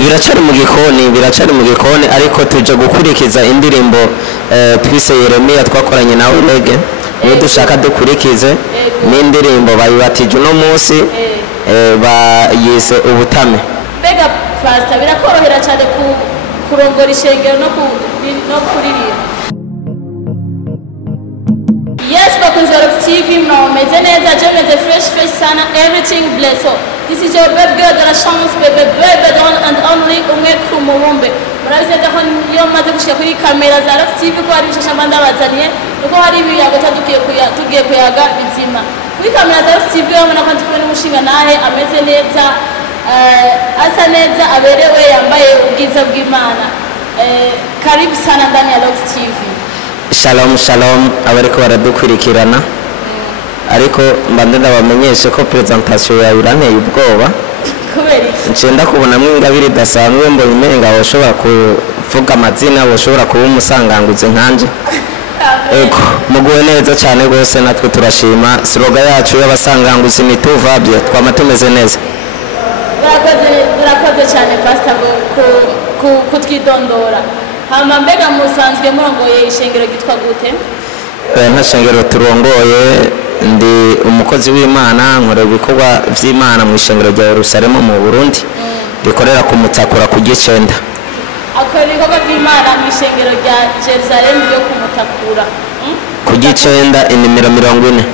biracari mu gikoni ariko tuje gukurikiza indirimbo twise Yeremiya twakoranye nawe rege niyo dushaka dukurikize n'indirimbo bayibatije uno munsi bayise ubutame. Mbega pastor birakorohera cyane kurongora ishengero no kuririmba? Yes, bakunzi wa TV mnaomeze neza, jemeze fresh sana, everything bless. This is your baby girl de la chance, baby don and only umwe kumurumbe. Murabize ko iyo maze gushika kuri kamera za Rock TV ko hari bishasha mbanda bazaniye, nuko hari ibiyago tugiye kuyaga bizima. Kuri kamera za Rock TV bamwe nakanze kubona umushinga nahe ameze neza, asa neza, aberewe, yambaye ubwiza bw'Imana. Karibu sana ndani ya Rock TV. Shalom abariko baradukurikirana ariko mbande ndabamenyeshe ko presentation yawe iranteye ubwoba kubera ncenda kubonamwe ingabire dasanzwe mbo imenga woshobora kuvuga amazina woshobora kuba umusanganguze nkanje eko muguwe neza cyane gose natwe turashima slogan yacu y'abasanganguze ni tuvabye twama tumeze neza. Urakoze cyane pastor kutwidondora. Hama mbega musanzwe murongoye ishengero gitwa gute? Nta shengero turongoye, ndi umukozi w'Imana nkora ibikorwa vy'Imana mu ishengero rya Yerusalemu mu Burundi rikorera ku Mutakura ku Gicenda. Akora ibikorwa by'Imana mu ishengero rya Yerusalemu ryo ku Mutakura ku Gicenda inimero 40.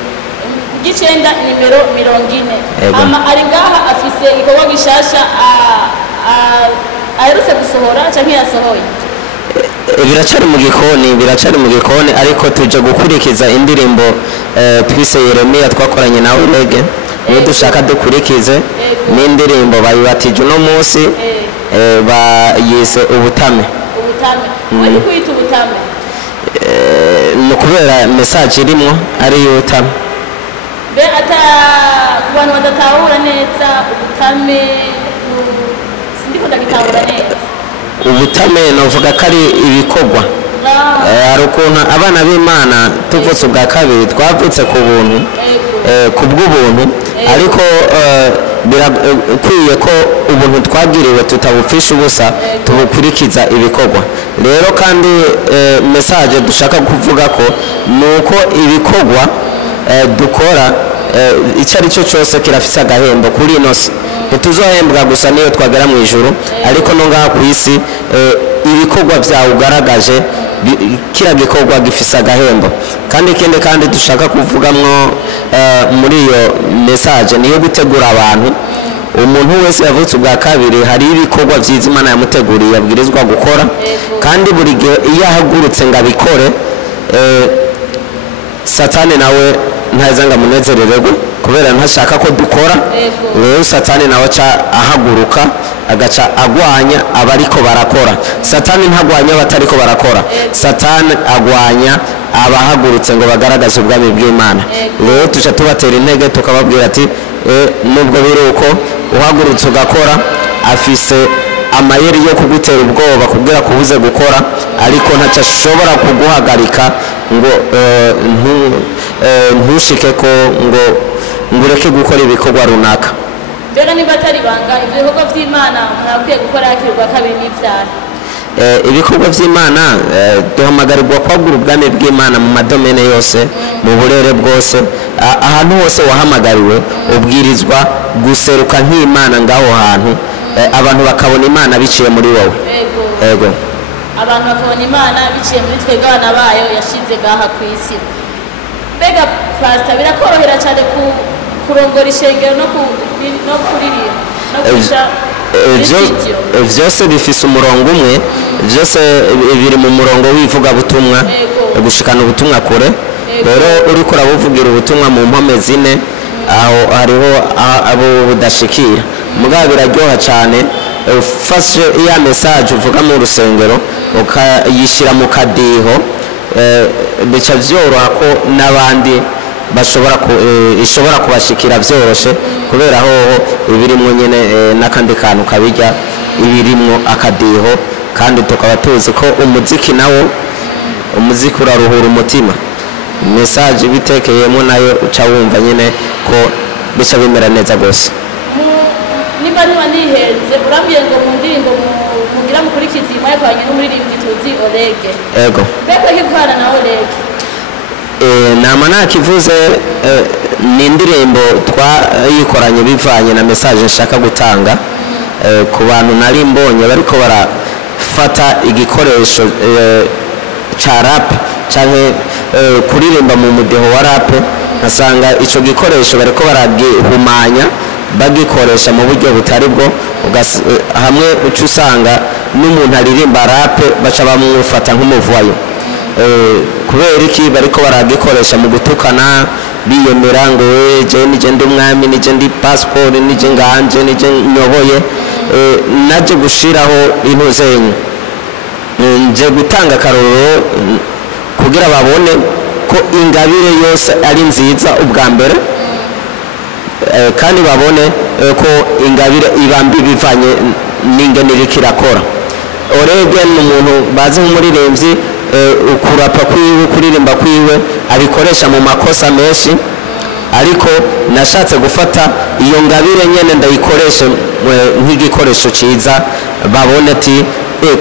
Ku Gicenda inimero 40. Hama ari ngaha afise igikorwa gishasha aherutse gusohora canke yasohoye? Biracari mu gikoni ariko tuje gukurikiza indirimbo twise Yeremiya twakoranye nawe rege niyo dushaka dukurikize n'indirimbo bayibatije uno munsi bayise ubutame. Wari kwita ubutame? Ni kubera message irimo ari ubutame. Be ata kubantu badatahura neza ubutame sindiko ndagitahura neza. Ubutame novuga ko ari ibikorwa hari ukuntu abana b'Imana tuvutse ubwa kabiri twavutse ku buntu ku bw'ubuntu ariko birakwiye ko ubuntu twagiriwe tutabupfisha ubusa tubukurikiza ibikorwa. Rero kandi message dushaka kuvuga ko nuko ibikorwa dukora icyo ari cyo cyose kirafise agahembo kuri ino si. Ntituzohembwa gusa niyo twagera mu ijuru ariko no ngaha ku isi ibikorwa byawe ugaragaje kira gikorwa gifise agahembo. Kandi ikindi kandi dushaka kuvugamwo muri iyo message niyo gutegura abantu. Umuntu wese yavutse ubwa kabiri hari ibikorwa byiza Imana yamuteguriye yabwirizwa gukora kandi buri gihe iyo ahagurutse ngo abikore Satani nawe ntazanga munezerererwe kubera ntashaka ko dukora. Rero Satani nawe aca ahaguruka agaca agwanya abariko barakora. Satani ntagwanya abatariko barakora, Satani agwanya abahagurutse ngo bagaragaze ubwami bw'Imana. Rero tuca tubatera intege tukababwira ati nubwo biruko uhagurutse ugakora afise amayeri yo kugutera ubwoba kugira kubuze gukora ariko ntaca ashobora kuguhagarika ngo ntushike ko ngo ureke gukora ibikorwa runaka. Mbega niba atari banga ibikorwa by'Imana murakwiye gukora hakirwa kabiri n'ibyaha? Ibikorwa by'Imana duhamagarirwa kwagura ubwami bw'Imana mu madomene yose mu burere bwose ahantu hose wahamagariwe ubwirizwa guseruka nk'Imana ngaho hantu abantu bakabona Imana biciye muri wowe. Yego abantu bakabona Imana biciye muri twebwe abana bayo yashize gaha ku isi. Mbega pastor birakorohera cyane kurongora ishengero no kuririmba no kwisha vyose bifise umurongo umwe, vyose biri mu murongo w'ivuga butumwa gushikana ubutumwa kure. Rero uriko urabuvugira ubutumwa mu mpome zine aho hariho abo budashikira mugabo biraryoha cyane ufashe iya message uvuga mu rusengero ukayishira mu kadiho bica vyoroha ko n'abandi ishobora kubashikira vyoroshe kubera aho ibirimwo nyene n'akandi kantu kabijya ibirimwo akadiho kandi tukaba tuzi ko umuziki nawo umuziki uraruhura umutima. Message bitekeyemo nayo uca wumva nyene ko bica bimera neza gose. Niba nihenze urambye ngo mu ndirimbo mwayikoranye n'umuririmbyi tuzi Olege ego mbega ikorana na Olege nama nakivuze ni indirimbo twayikoranye bivanye na message nshaka gutanga ku bantu nari mbonye bariko barafata igikoresho ca rap canke kuririmba mu mudeho wa rap nkasanga ico gikoresho bariko baragihumanya bagikoresha mu buryo butari bwo hamwe uca usanga n'umuntu aririmba rap baca bamufata nk'umuvayo kubera iki bariko baragikoresha mu gutukana biyemera ngo je nije ndi umwami nije ndi passport nije nganje nije nyoboye naje gushiraho intuzenye nje gutanga karoro kugira babone ko ingabire yose ari nziza ubwa mbere kandi babone ko ingabire ibambi bivanye n'ingene irakora Olege ni umuntu bazi nk'umuririmbyi ukurapa kwiwe kuririmba kwiwe abikoresha mu makosa menshi ariko nashatse gufata iyo ngabire nyene ndayikoresha nk'igikoresho ciza babone ati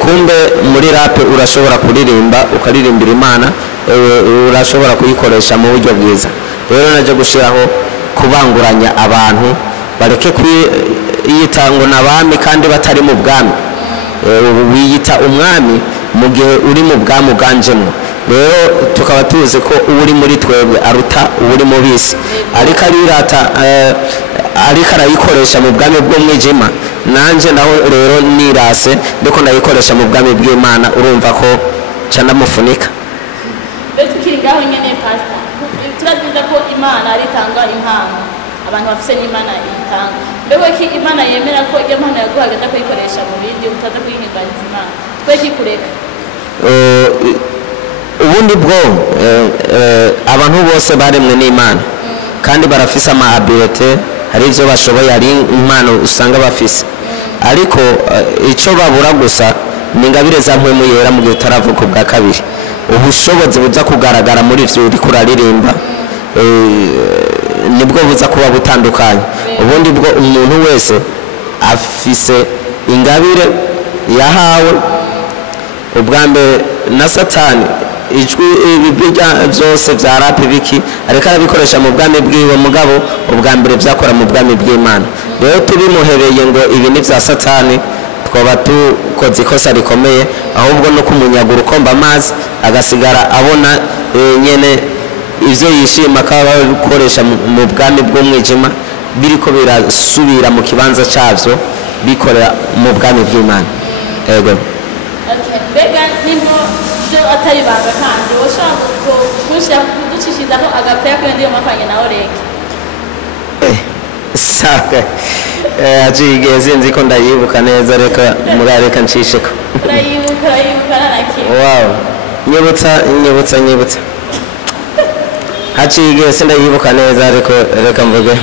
kumbe muri rap urashobora kuririmba ukaririmbira Imana urashobora kuyikoresha mu buryo bwiza rero naje gushiraho kubanguranya abantu bareke kwiyita ngo nabami kandi batari mu bwami wiyita umwami mu gihe uri mu bwami uganjemo rero tukaba tuzi ko uri muri twebwe aruta uri mu bisi ariko arirata ariko arayikoresha mu bwami bw'umwijima nanje naho rero nirase ndiko ndayikoresha mu bwami bw'Imana urumva ko canamufunika tukiri ngaho nyene pastor turazinza ko Imana aritanga impano abantu bafise n'Imana itanga mbego ki Imana yemera ko iyo mpano yaguhaga nda kuyikoresha mu bindi utaza kuyihimbariza Imana tweki kureka ubundi bwo abantu bose baremwe n'Imana kandi barafise amahabilite hari ivyo bashoboye ari impano usanga bafise ariko ico babura gusa ni ingabire za mpwemu yera mu gihe utaravuka ubwa kabiri ubushobozi buza kugaragara muri ivyo uri kuraririmba nibwo buza kuba butandukanye ubundi bwo umuntu wese afise ingabire yahawe ubwa mbere na Satani ijwi ibibijya byose vya rap biki ariko arabikoresha mu bwami bwiwe mugabo ubwa mbere vyakora mu bwami bw'Imana rero tubimuhereye ngo ibi ni vya Satani twaba tukoze ikosa rikomeye ahubwo no kumunyagura ukomba amazi agasigara abona nyene ivyo yishima kaba bikoresha mu bwami bw'umwijima biriko birasubira mu kibanza cavyo bikorera mu bwami bw'Imana ego mbega nimbo byo atari banga kandi woshaka kushya kuducishizaho agapya ko ndiyo mapanye na Olege saka ajiye zinzi ko ndayibuka neza reka murareka nshisheko urayibuka naraki wow nyibutsa haciye sindayibuka neza ariko reka mvuge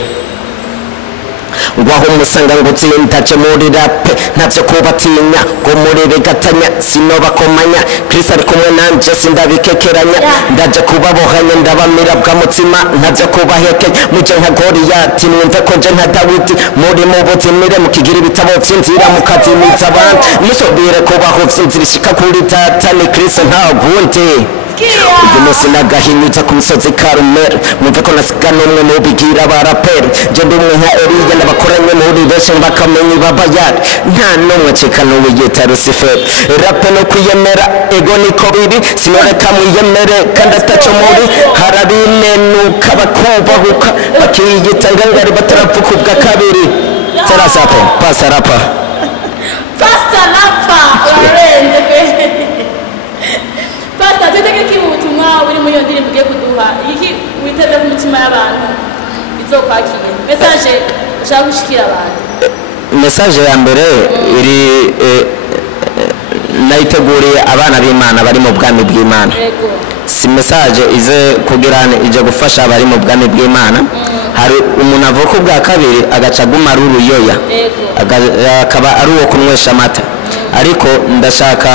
ngwaho musanga ngutsindaje muri rap ntavyo kubatinya ngo muri bigatanya sinobakomanya Kristo ari kumwe nanje sindabikekeranya ndaje kubabohanya ndabamira bwa mutima ntavyo kubaheke muje nka Goliyati mwumve ko nje nka Dawidi muri mu butimire mukigira ibitabo vy'inzira mukazimiza abantu musobire kubaho vy'inzira ishika kuri data ni Kristo nta gundi uyu munsi nagahinyuza ku misozi Karumeli mwumve ko nasiga n'umwe mu bigira baraperi nje ndi umwe nka Eliya n'abakoranye muri benshi bakamenya babayari nta n'umwe cekano wiyita Lucifer rape no kwiyemera ego niko biri sinoreka mwiyemere kandi ataco muri harabinenuka bakubahuka bakiyita ngangari bataravuka ubwa kabiri terasapo pasarapa warenze Pastor tuteke ki ubutumwa buri muri ndirimbo ugiye kuduha iki witeze ku mutima y'abantu bizokwakire message ushaka gushikira abantu message ya mbere iri nayiteguriye abana b'Imana bari mu bwami bw'Imana si message ize kugirane ije gufasha abari mu bwami bw'Imana hari umuntu avuka ubwa kabiri agaca guma ruruyoya akaba ari uwo kunywesha amata ariko ndashaka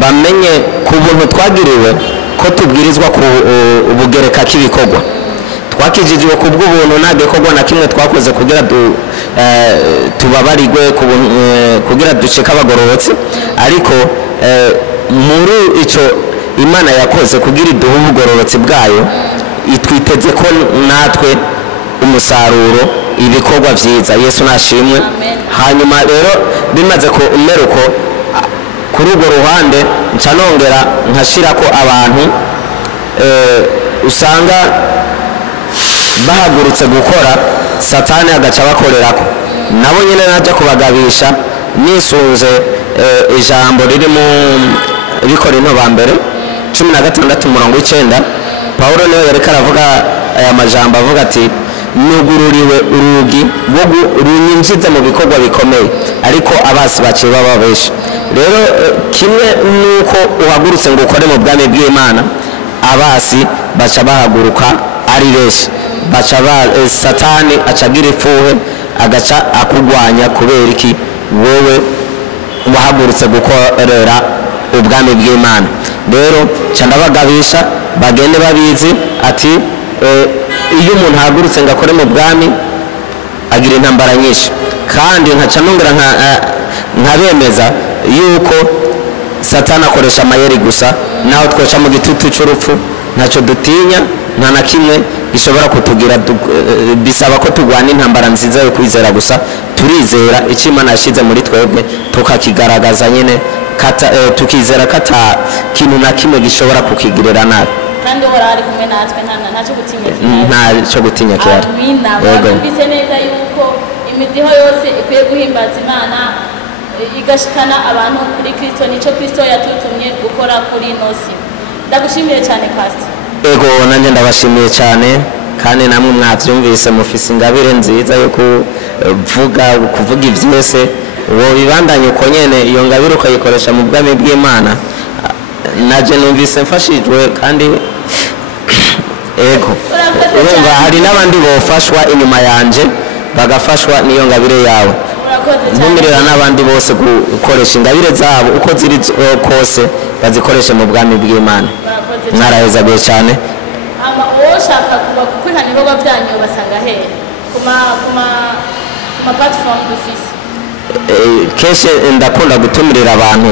bamenye ku buntu twagiriwe ko tubwirizwa ku ubugereka k'ibikorwa twakijijwe ku bw'ubuntu nta gikorwa na kimwe twakoze kugira tubabarigwe kugira duceka abagororotse ariko muri icyo imana yakoze kugira iduhe ubugororotsi bwayo itwiteze ko natwe umusaruro ibikorwa byiza yesu nashimwe hanyuma rero bimaze kumera uko kuri urwo ruhande nca nongera nkashyira ko abantu usanga bahagurutse gukora satani agaca bakorera ko nabo nyine najya kubagabisha nisunze ijambo riri mu Bikorinto ba mbere 16:9 Pawulo niwe yareka aravuga aya majambo avuga ati nugururiwe urugi runyinjiza mu bikorwa bikomeye ariko abasi baciye baba benshi rero kimwe nuko uhagurutse ngo ukore mu bwami bw'Imana abasi baca bahaguruka ari benshi baca satani acagira ifuhe agaca akugwanya kubera iki wowe wahagurutse gukorera ubwami bw'Imana rero ndabagabisha bagende babizi ati iyo umuntu ahagurutse ngo akore mu bwami agira intambara nyinshi kandi nkaca nongera nkabemeza yuko satani akoresha amayeri gusa naho twoca mu gitutu cy'urupfu ntacyo dutinya nta na kimwe gishobora kutugira bisaba ko turwana intambara nziza yo kwizera gusa turizera icyo Imana yashyize muri twebwe tukakigaragaza nyine tukizera ko ata kintu na kimwe gishobora kukigirira nabi kandi uhora ari kumwe natwe ntacyo gutinya ntacyo gutinya cyane amina mwumvise neza yuko imidiho yose ikwiye guhimbaza Imana igashikana abantu kuri Kristo nicyo Kristo yatutumye gukora kuri ino si ndagushimiye cyane Pastor ego nanjye ndabashimiye cyane kandi namwe mwabyumvise mufise ingabire nziza yo kuvuga ibyese uwo bibandanye uko nyene iyo ngabire ukayikoresha mu bwami bw'Imana naje numvise mfashijwe kandi ego urumva hari n'abandi bofashwa inyuma yanje bagafashwa n'iyo ngabire yawe ntumirira n'abandi bose gukoresha ingabire zabo uko ziri kose bazikoreshe mu bwami bw'Imana mwarahezaguye cyane ushaka gukurikirana ibikorwa byanyu basanga hehe kuma platform dufise kenshi ndakunda gutumirira abantu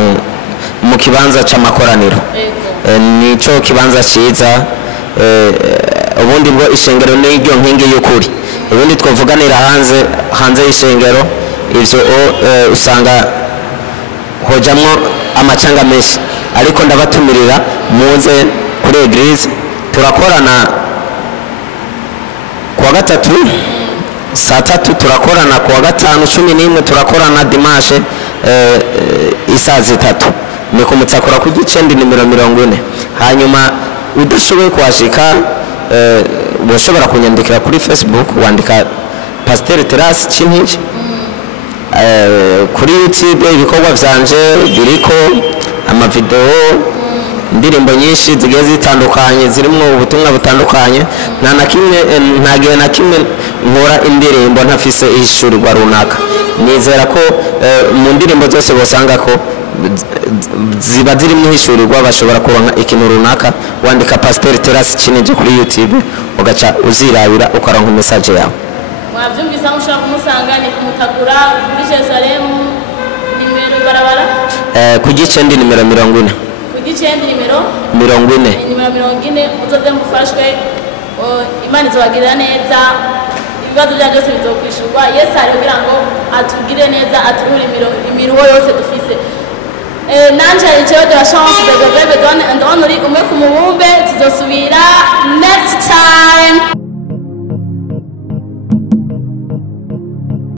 mu kibanza cy'amakoraniro nicyo kibanza cyiza ubundi bwo ishengero n'iryo nkingi y'ukuri ubundi twavuganira hanze y'ishengero ivyo usanga hojamwo amacanga menshi ariko ndabatumirira muze kuri eglise turakorana kuwa gatatu saa 3 turakorana kuwa gatanu 11 turakorana dimanche isaa 3 ni kumutakura ku gicendi nimero 40 hanyuma udashoboye kwashika woshobora kunyandikira kuri Facebook wandika Pasteur Terasi Kiniji kuri YouTube ibikorwa vyanje biriko amavideo indirimbo nyinshi zigiye zitandukanye zirimo ubutumwa butandukanye ntagihe na kimwe nkora indirimbo ntafise ishurirwa runaka nizera ko mu ndirimbo zose bosanga ko ziba zirimo ishurirwa bashobora kuronka ikintu runaka wandika Pasteur Terasi Kiniji kuri YouTube ugaca uzirabira ukaronka message yawe mwabyumvise aho ushaka kumusanga ni kumutakura kuri Jerusalem nimero barabara ku gicendi nimero 40 icyenda nimero 40 muzoze mufashwe Imana izobagirira neza ibibazo bya byose bizokwishurwa Yesu ari kugira ngo atugire neza aturuhure imiruho yose dufise nanje icyo de la chance de donner and only umwe ku mubumbe tuzosubira next time